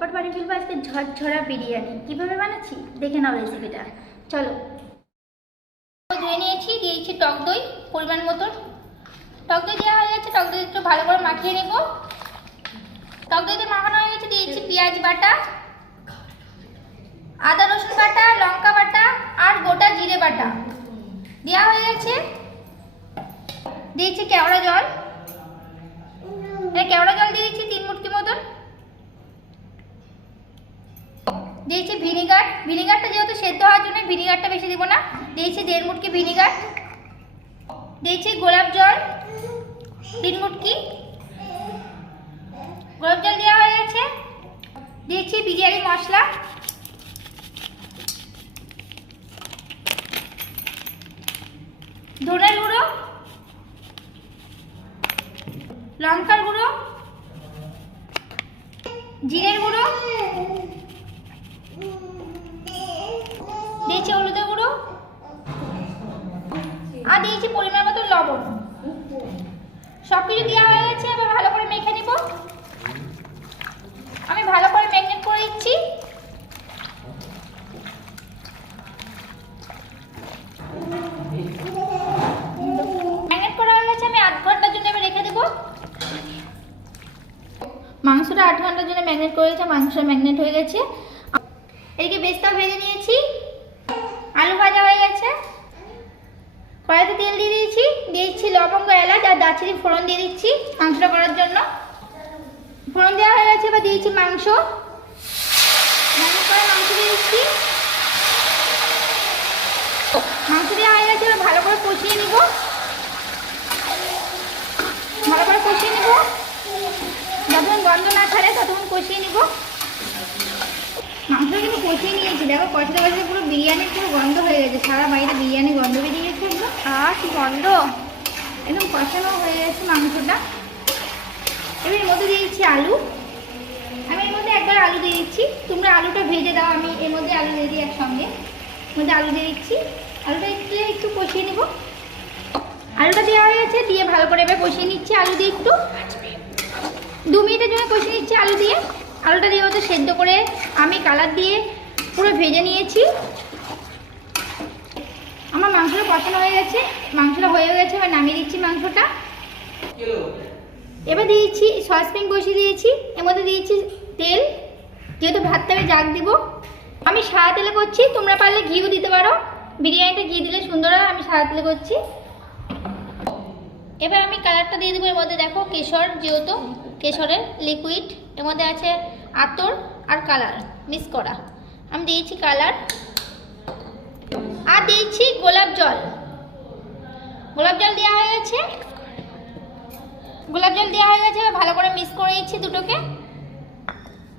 পট বানিয়ে ফেলবো আজকে ঝরঝরা বিরিয়ানি। কিভাবে বানাচ্ছি দেখে নাও রেসিপিটা, চলো। ধুয়ে নিয়েছি, দিয়েছি টক দই পরিমাণ মতন। টক দই দেওয়া হয়ে গেছে, টক দই একটু ভালো করে মাখিয়ে নেব। টক দইতে মাখানো হয়ে গেছে, দিয়েছি পেঁয়াজ বাটা, আদা রসুন বাটা, লঙ্কা বাটা আর গোটা জিরে বাটা দেওয়া হয়ে গেছে। দিয়েছি কেওড়া জল, কেওড়া জল দিয়েছি 3 মুটকি মতন। দিয়েছি ভিনিগার, ভিনিগারটা যেহেতু সেদ্ধ হওয়ার জন্য ভিনিগারটা বেশি দিব না, দিয়েছি 1.5 মুটকি ভিনিগার। দিয়েছি গোলাপ জল 3 মুটকি, গোলাপ জল দেওয়া হয়ে গেছে। দিয়েছি বিরিয়ানি মশলা, ধনের গুঁড়ো, লঙ্কার গুঁড়ো, জিরের গুঁড়ো, দিয়েছি হলুদের গুঁড়ো আর দিয়েছি পরিমাণ মতো লবণ। সব কিছু দেওয়া হয়ে গেছে, এবার ভালো করে মেখে নিব। আমি ভালো করে ম্যারিনেট করে দিচ্ছি। ম্যারিনেট করা হয়ে গেছে, আমি 8 ঘন্টার জন্য এবার রেখে দেবো। মাংসটা 8 ঘন্টার জন্য ম্যারিনেট করে গেছে, মাংসটা ম্যারিনেট হয়ে গেছে। এদিকে বেস্তা ভেজে নিয়েছি, আলু ভাজা হয়ে গেছে। কড়াইতে তেল দিয়ে দিয়েছি, দিয়েছি লবঙ্গ, এলাচ আর দারচিনি ফোড়ন দিয়ে দিচ্ছি মাংসটা করার জন্য। ফোড়ন দেওয়া হয়ে গেছে, এবার দিয়েছি মাংস, করে মাংস দিয়ে দিচ্ছি। মাংস দেওয়া হয়ে গেছে, এবার ভালো করে কষিয়ে নিব, ভালো করে কষিয়ে নিব, যতক্ষণ গন্ধ না ছাড়ে ততক্ষণ কষিয়ে নিব। মাংসটা কিন্তু কষিয়ে নিয়েছি, দেখো কষাতে কষাতে পুরো বিরিয়ানির পুরো গন্ধ হয়ে গেছে, সারা বাড়িতে বিরিয়ানি গন্ধ বেরিয়ে গেছে একদম। আর কি গন্ধ, একদম কষানো হয়ে গেছে মাংসটা। এবার এর মধ্যে দিয়ে দিচ্ছি আলু, আমি এর মধ্যে একবার আলু দিয়ে দিচ্ছি, তোমরা আলুটা ভেজে দাও, আমি এর মধ্যে আলু দিয়ে দিই একসঙ্গে। মধ্যে আলু দিয়ে দিচ্ছি, আলুটা একটু কষিয়ে নেব। আলুটা দেওয়া হয়ে গেছে, দিয়ে ভালো করে এবার কষিয়ে নিচ্ছি আলু দিয়ে, একটু 2 মিনিটের জন্য কষিয়ে নিচ্ছি আলু দিয়ে। আলুটা দিয়ে হয়তো সেদ্ধ করে আমি কালার দিয়ে পুরো ভেজে নিয়েছি। আমার মাংসটা কষানো হয়ে গেছে, মাংসটা হয়ে গেছে, এবার নামিয়ে দিচ্ছি মাংসটা। এবার দিয়েছি সসপ্যান বসিয়ে দিয়েছি, এর মধ্যে দিয়েছি তেল, যেহেতু ভাতটা আমি জাগ দিব। আমি সাদা তেলে করছি, তোমরা পারলে ঘিও দিতে পারো, বিরিয়ানিতে ঘি দিলে সুন্দর হয়, আমি সাদা তেলে করছি। এবার আমি কালারটা দিয়ে দেবো এর মধ্যে, দেখো কেশর, যেহেতু কেশরের লিকুইড, এর মধ্যে আছে আতর আর কালার মিক্স করা। আমি দিয়েছি কালার আর দিয়েছি গোলাপ জল, গোলাপ জল দেওয়া হয়ে গেছে, গোলাপ জল দেওয়া হয়ে গেছে। ভালো করে মিক্স করে নিচ্ছি দুটোকে।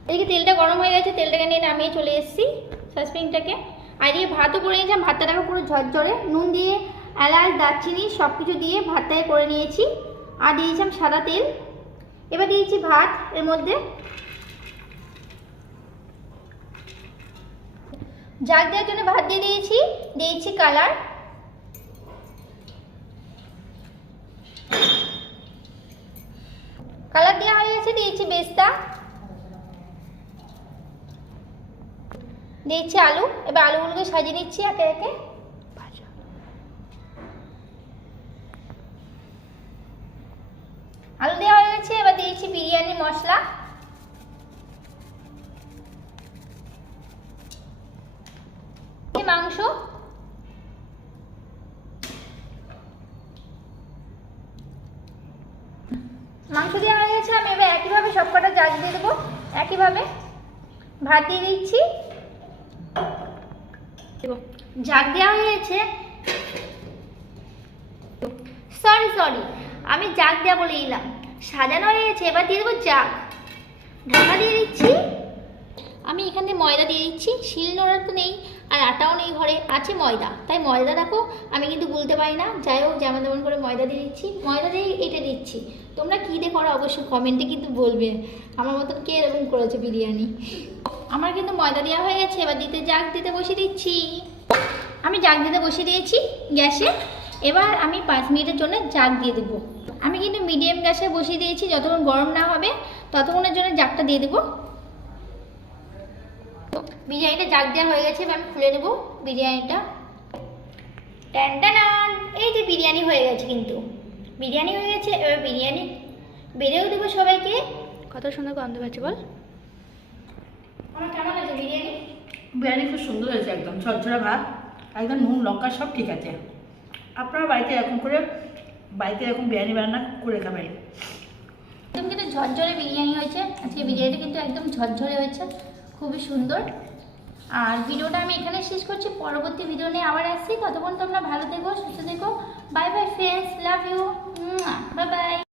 এদিকে তেলটা গরম হয়ে গেছে, তেলটাকে নিয়ে নামিয়ে চলে এসেছি সসপ্যানটাকে। আর এদিকে ভাতও করে নিয়েছিলাম, ভাতটা দেখো পুরো ঝরঝরে, নুন দিয়ে এলাচ দারচিনি সব কিছু দিয়ে ভাতটাকে করে নিয়েছি। আর দিয়েছিলাম সাদা তেল। এবার দিয়েছি ভাত, এর মধ্যে জাগ দেওয়ার জন্য ভাত দিয়ে দিয়েছি, দিয়েছি কালার, কালার দেওয়া হয়ে গেছে, দিয়েছি বেস্তা, দিয়েছি আলু। এবার আলুগুলোকে সাজিয়ে নিচ্ছি একে একে। আলু দেওয়া হয়ে গেছে, এবার দিয়েছি বিরিয়ানি মশলা, মাংস, মাংস দেওয়া হয়ে গেছে। আমি এবার একইভাবে সব কটা জাগ দিয়ে দেবো, একইভাবে ভাত দিয়ে দিচ্ছি। জাগ দেওয়া হয়ে গেছে, সরি আমি জাগ দেওয়া বলে দিলাম, সাজানো হয়ে গেছে। এবার দিয়ে দেবো জাগ, ঢাকা দিয়ে দিচ্ছি। আমি এখানে ময়দা দিয়ে দিচ্ছি, শিল নোড়া তো নেই আর আটাও নেই ঘরে, আছে ময়দা, তাই ময়দা দেখো আমি কিন্তু গুলতে পারি না, যাই হোক যেমন তেমন করে ময়দা দিয়ে দিচ্ছি। ময়দা দিয়ে এটা দিচ্ছি, তোমরা কী দিয়ে করো অবশ্যই কমেন্টে কিন্তু বলবে, আমার মতন কে এরকম করেছে বিরিয়ানি। আমার কিন্তু ময়দা দেওয়া হয়ে গেছে, এবার জাগ দিতে বসিয়ে দিচ্ছি। আমি জাগ দিতে বসিয়ে দিয়েছি গ্যাসে। এবার আমি 5 মিনিটের জন্য জাগ দিয়ে দেবো। আমি কিন্তু মিডিয়াম গ্যাসে বসিয়ে দিয়েছি, যতক্ষণ গরম না হবে ততক্ষণের জন্য জাগটা দিয়ে দেবো। তো বিরিয়ানিটা জাগ দেওয়া হয়ে গেছে, এবার আমি খুলে নেবো বিরিয়ানিটা। টান টান, এই যে বিরিয়ানি হয়ে গেছে, কিন্তু বিরিয়ানি হয়ে গেছে। এবার বিরিয়ানি বেড়েও দেবো সবাইকে। কত সুন্দর গন্ধ পাচ্ছে বল। আমার কেমন আছে বিরিয়ানি? বিরিয়ানি খুব সুন্দর হয়েছে, একদম ঝরঝরা ভাত, একদম নুন লঙ্কা সব ঠিক আছে। আপনারা বাড়িতে এরকম বিরিয়ানি রান্না করে খাবেন। একদম কিন্তু ঝরঝরে বিরিয়ানি হয়েছে আজকে। বিরিয়ানিটা কিন্তু একদম ঝরঝরে হয়েছে, খুবই সুন্দর। আর ভিডিওটা আমি এখানে শেষ করছি, পরবর্তী ভিডিও নিয়ে আবার আসছি। ততক্ষণ তোমরা ভালো থেকো, সুস্থ থেকো। Bye bye friends, love you, bye by.